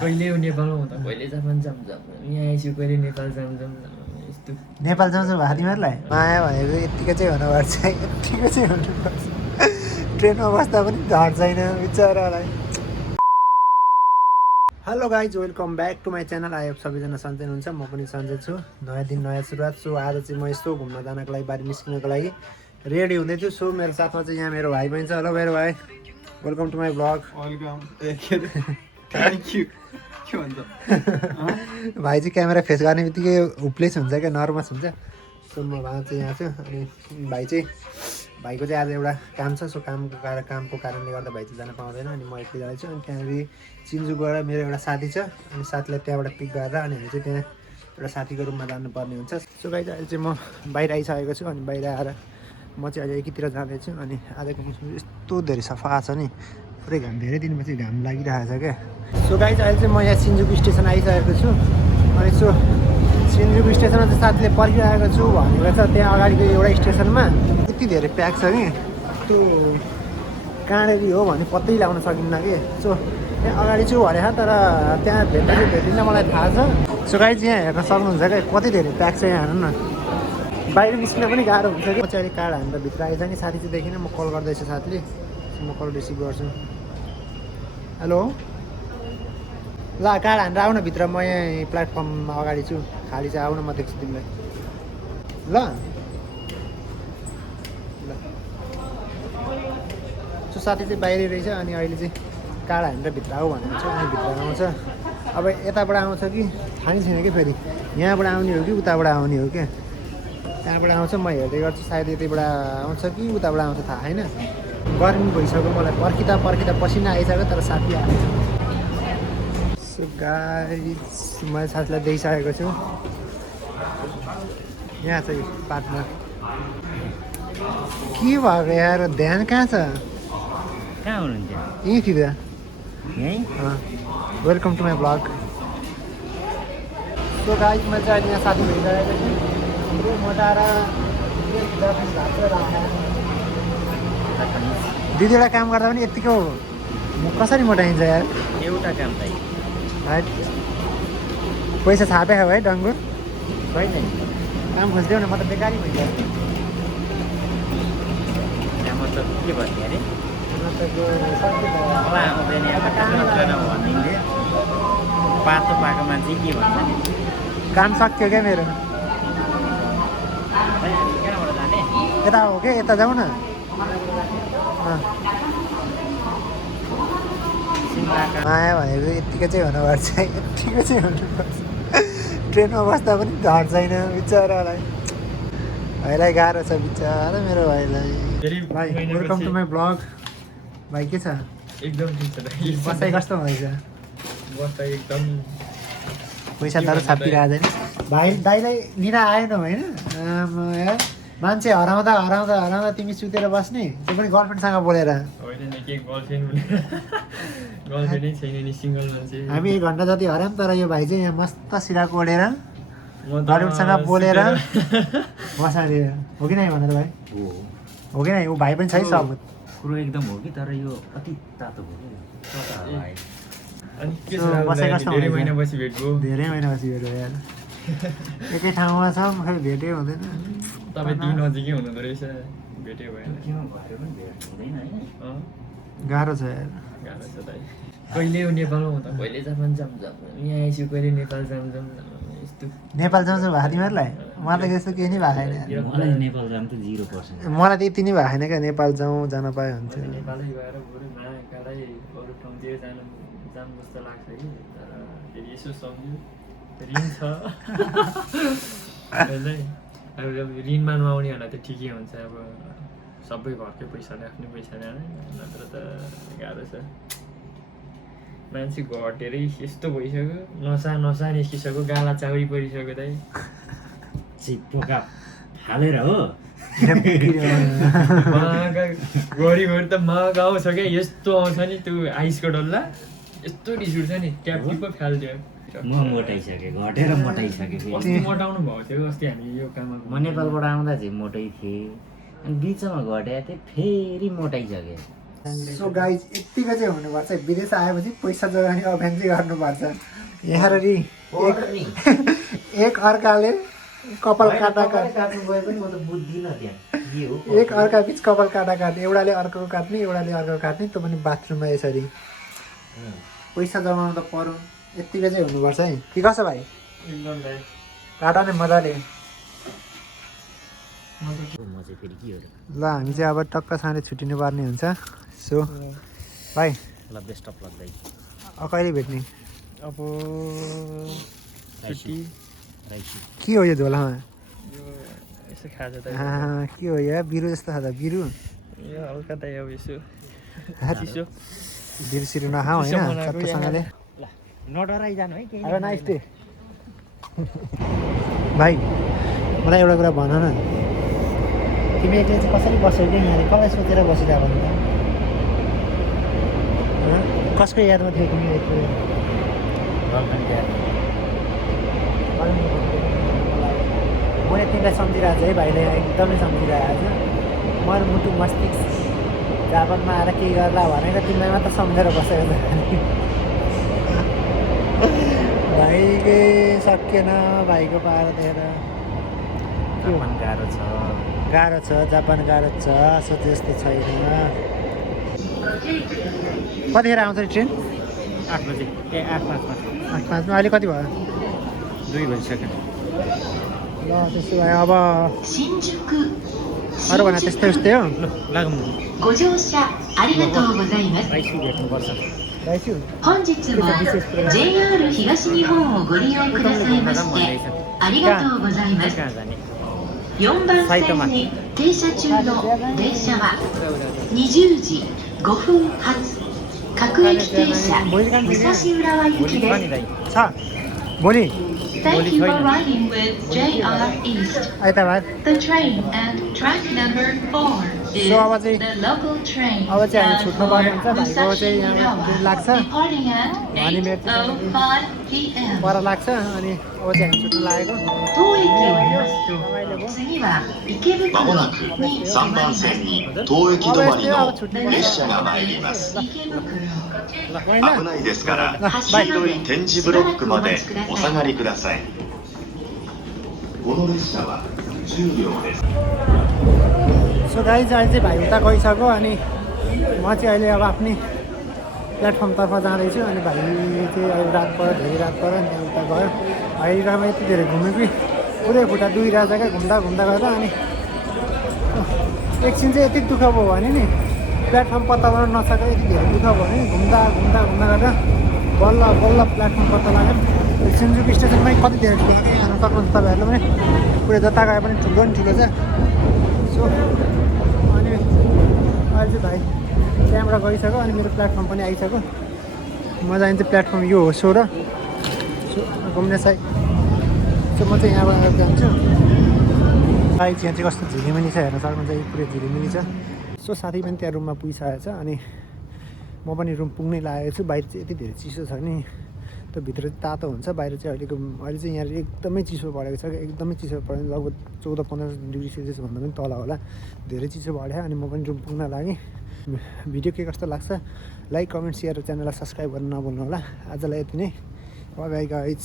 कहिले नेपालमा हुँदा कहिले जापान जाऊँ जाऊँ यहाँ आइसक्यो कहिले नेपाल जाऊँ जाऊँ यस्तो नेपाल जाउँछ भयो तिमीहरूलाई माया भनेको यत्तिकै चाहिँ हुनुपर्छ यत्तिकै चाहिँ हुनुपर्छ ट्रेनमा बस्दा पनि धर छैन बिचरालाई hello guys welcome back to my channel I hope सबैजना सन्चै हुनुहुन्छ म पनि सन्चै छु नयाँ दिन नयाँ सुरुवात सो आज चाहिँ म यस्तो घुम्न जानको लागि बाहिर निस्किनको लागि रेडी हुँदैछु सो मेरो साथमा चाहिँ यहाँ मेरो भाइ पनि छ हेलो मेरो भाइ welcome to my blog welcome thank you के भन्छ भाइ चाहिँ क्यामेरा फेस गर्ने बित्तिकै हुप्लेस हुन्छ क्या नर्भस हुन्छ सो म भाइ चाहिँ यहाँ छु अनि भाइको चाहिँ आज एउटा काम छ सो कामको कारणले गर्दा भाइ चाहिँ जान पाउँदैन अनि म एक्लै जाँदैछु अनि त्यहाँनिर चिन्जुबाट मेरो एउटा साथी छ अनि साथीलाई त्यहाँबाट पिक गरेर अनि हामी चाहिँ त्यहाँ एउटा साथीको रुममा जानुपर्ने हुन्छ सो गाइज अहिले चाहिँ म बाहिर आइसकेको छु अनि बाहिर आएर म चाहिँ अहिले एकीतिर जाँदैछु अनि आजको मौसम यस्तो धेरै सफा छ नि पुरै घाम धेरै दिनपछि घाम लागिरहेको छ क्या सो गाइज अहिले चाहिँ म यहाँ सिन्जुकु स्टेसन आइसकेको छु अनि सो सिन्जुकु स्टेसनमा चाहिँ साथीले पर्खिरहेको छु भनेको छ त्यहाँ अगाडिको एउटा स्टेसनमा यति धेरै प्याक छ कि त्यो कहाँनिर हो भने पत्तै लगाउन सकिन्न कि सो त्यहाँ अगाडि छु भने तर त्यहाँ भेट्दिनँ मलाई थाहा छ सो गाइज यहाँ हेर्न सक्नुहुन्छ क्या कति धेरै प्याक छ यहाँ हेर्नु न बाहिर निस्किन पनि गाह्रो हुन्छ कि म चाहिँ अलिक कार्ड हानेर भित्र आइछ नि साथी चाहिँ देखिनँ म कल गर्दैछु साथीले म कल रिसिभ गर्छु हेलो ल कार्ड हानेर आउन भित्र म यहाँ प्लेटफर्ममा अगाडि छु खाली चाहिँ आउन म देख्छु तिमीलाई ल ल सो साथी चाहिँ बाहिर रहेछ अनि अहिले चाहिँ कार्ड हानेर भित्र आऊ भनेको छ अनि भित्र आउँछ अब यताबाट आउँछ कि थाहा नै छैन कि फेरि यहाँबाट आउने हो कि उताबाट आउने हो क्या त्यहाँबाट आउँछ म हेर्दै गर्छु सायद यतैबाट आउँछ कि उताबाट आउँछ थाहा छैन गर्मी भइसक्यो मलाई पर्खिँदा पसिना आइसक्यो तर साथी आएको सो गाइस मैले साथीलाई देखिसकेको छु यहाँ चाहिँ पार्टनर के भएको यार ध्यान कहाँ छ कहाँ हुनुहुन्छ यहीँतिर यहीँ welcome to my blog so guys मैले चाहिँ अहिले यहाँ साथी भेटिरहेको छु पुरै मोटाएर दिदीवटा काम गर्दा पनि यत्तिको कसरी मोटाइन्छ यार एउटा काम चाहिँ है पैसा छापेको है डङ्गुर छैन नि काम खोजिदेऊ न म त बेकारी भइसक्यो यहाँ मतलब के भन्ने अरे मतलब मलाई आउँदैन भनिदिन्थे पातो पाएको मान्छे के भन्छ नि काम सक्यो क्या मेरो कहाँबाट जाने यता हो क्या यता जाउँ न सिमलाका माया भनेको यत्तिकै चाहिँ हुनुपर्छ यत्तिकै चाहिँ हुनुपर्छ ट्रेनमा बस्दा पनि धर छैन बिचरालाई भाइलाई गाह्रो छ बिचरा मेरो भाइलाई भाइ वेलकम टु माई ब्लग भाइ के छ एकदम ठिक छ दाइ बसाइ कस्तो भएछ बस्दा एकदम पैसा तर छापिरहेको छैन भाइ दाइलाई लिन आएन होइन यार मान्छे हराउँदा हराउँदा हराउँदा तिमी सुतेर बस्ने त्यो पनि गर्लफ्रेन्डसँग बोलेर होइन नि के गर्लफ्रेन्डै छैन नि सिङ्गल मान्छे हामी 1 घन्टा जति हरायौँ तर यो भाइ चाहिँ यहाँ मस्त सिराको ओढेर म त गर्लफ्रेन्डसँग बोलेर सुतेर- बसाले हो कि नै भनेर भाइ हो कि नै ऊ भाइ पनि छ है सबुत कुरो एकदम हो कि तर यो अति तातो भयो कि अनि के छ सो बसाइ कस्तो धेरै हुँदैछ? महिनापछि भेटको धेरै महिनापछि भेट्यो यार एकै ठाउँमा छौँ खै भेटै हुँदैन तपाईँ ती नजिकै हुनुहुँदो रहेछ भेट्यो भएन केमा भएर पनि भेट हुँदैन होइन अँ, गाह्रो छ यार गाह्रो छ दाइ कहिले नेपालमा हुँदा कहिले जापान जाऊँ जाऊँ यहाँ आइसक्यो कहिले नेपाल जाऊँ जाऊँ यस्तो नेपाल जाउँछ भएको तिमीहरूलाई मलाई त यस्तो केही नै भएको छैन यार। मलाई नेपाल जानु त 0% मलाई त यति नै भएको छैन क्या नेपाल जान पाए हुन्थ्यो नेपालै गएर बरु महाकालै अरू ठाउँतिर जाऊँ जस्तो लाग्छ कि तर फेरि यसो सम्झ्यो ऋण छ होइन अब ऋणमा नआउनेहरूलाई त ठिकै हुन्छ अब सबै घरकै पैसाले आफ्नै पैसाले नत्र त गाह्रो छ मान्छे घटेरै यस्तो भइसक्यो नसा निस्किसक्यो गाला चाउरी परिसक्यो दाइ चिप्पोका हालेर हो महाका घरि त महाका आउँछ क्या यस्तो आउँछ नि त्यो आइसको डल्ला यस्तो रिस उठ्छ नि ट्याप टिप्पो फाल्थ्यो म मोटाइसकेँ घटेर मोटाइसकेँ फेरि अस्ति मोटाउनु भएको थियो अस्ति हामी यो काममा म नेपालबाट आउँदा चाहिँ मोटै थिएँ अनि बिचमा घटेको थिएँ फेरि मोटाइसकेँ सो गाइज यतिको चाहिँ हुनुपर्छ विदेश आएपछि पैसा जोगाउने अभियान चाहिँ गर्नुपर्छ यहाँनिर एक अर्काले कपाल काटा एक अर्का बिच कपाल काट्ने एउटाले अर्को काट्ने एउटाले अर्को काट्ने त्यो पनि बाथरुममा यसरी पैसा जमाउनु त पर्यो यतिको चाहिँ हुनुपर्छ है के कसो भाइ एकदम भाइ काटा नै मजाले म चाहिँ फेरि के हो ल हामी चाहिँ अब टक्कसँगले छुट्टिनु पर्ने हुन्छ सो भाइ ल बेस्ट अफ लक दाइ कहिले भेट्ने अब छुट्टी के हो यो झोलामा यो यसो खाजा त के हो यो बिरु जस्तो छ त बिरु यो हल्का त यो यसो चिसो बिरु सिरु नखाऊ होइन चट्टोसँगले ल नडराइ जानु है केही अब नाइस डे भाइ मलाई एउटा कुरा भन न तिमी एक्लै चाहिँ कसरी बस्यौ कि यहाँले कसलाई सोचेर बसिरहेको नि त कसको यादमा थियो तिमी एक्लै मैले तिमीलाई सम्झिरहेको छु है भाइले एकदमै सम्झिरहेको छु मेरो मुटु मस्तिष्क जापानमा आएर केही गर्ला भनेर तिमीलाई मात्र सम्झेर बसेको भाइकै सकिएन भाइको पारो देखेर गाह्रो छ जापान गाह्रो छ सोचे जस्तो छैन कतिखेर आउँछ ट्रेन 8 बजे ए 8:05 8:05 अहिले कति भयो 2 बजिसक्यो ल त्यसो भए अब अरू भन्दा त्यस्तै उस्तै हो लागौँ ご乗車ありがとうございます。 राइस भेट्नुपर्छ राइसु 本日は JR 東日本をご利用くださいましてありがとうございます。 कहाँ जाने 4番線に停車中の電車は20時5分発各駅停車武蔵浦和行き भोलि で छ नि दाइ छ भोलिす。Thank you for riding with JR East. आइतबार The train at track number 4 is So, अब चाहिँ- the local train अब चाहिँ हामी छुट्नु पर्ने हुन्छ bound for भाइको चाहिँ यहाँ ट्रेन लाग्छ departing at अनि मेरो चाहिँ 8:05 p.m. पर लाग्छ अनि अब चाहिँ हामी छुट्नु लागेको 当駅を降りますと रमाइलो भयो 次は池袋まもなくに3番線に当駅止まりの列車が参ります。池袋 होइन 危ないですからल बाई 黄色い点字ブロックまでお下がりください。この列車は10両です。 सो गाई चाहिँ अहिले चाहिँ भाइ उता गइसक्यो अनि म चाहिँ अहिले अब आफ्नै प्लेटफर्मतर्फ जाँदैछु अनि भाइ चाहिँ अहिले रात पऱ्यो धेरै रात पऱ्यो अनि उता गयो भाइरामा यति धेरै घुम्यो कि पुरै खुट्टा दुइरहेको छ क्या घुम्दा घुम्दा गर्दा अनि एकछिन चाहिँ यति दुःख भयो भने नि प्लेटफर्म पत्ता लगाउन नसकेर यति धेरै दुःख भयो भने घुम्दा घुम्दा घुम्दा गर्दा बल्ल बल्ल प्लेटफर्म पत्ता लाग्यो सिन्जुक स्टेसनमै कति धेरै ठुलो हेर्न सक्नुहुन्छ तपाईँहरूले पनि पुरै जता गए पनि ठुलो नि ठुलो छ सो अनि अहिले चाहिँ भाइ त्यहाँबाट गइसक्यो अनि मेरो प्लेटफर्म पनि आइसक्यो म जान्छु प्लेटफर्म यो हो 16 सो घुम्ने साइड सो म चाहिँ यहाँबाट जान्छु भाइ यहाँ चाहिँ कस्तो झिलिमिली छ हेर्न सक्नुहुन्छ यो पुरै झिलिमिली छ सो साथी पनि त्यहाँ रुममा पुगिसकेको छ अनि म पनि रुम पुग्नै लागेको छु बाहिर चाहिँ यति धेरै चिसो छ नि त्यो भित्र चाहिँ तातो हुन्छ बाहिर चाहिँ अहिले चाहिँ यहाँ एकदमै चिसो बढेको छ एकदमै चिसो पऱ्यो लगभग 14-15 डिग्री सेल्सियस भन्दा पनि तल होला धेरै चिसो बढ्यो अनि म पनि रुम पुग्न लागेँ भिडियो के कस्तो लाग्छ लाइक कमेन्ट सेयर र च्यानललाई सब्सक्राइब गर्न नभुल्नु होला आजलाई यति नै बाइ गाइज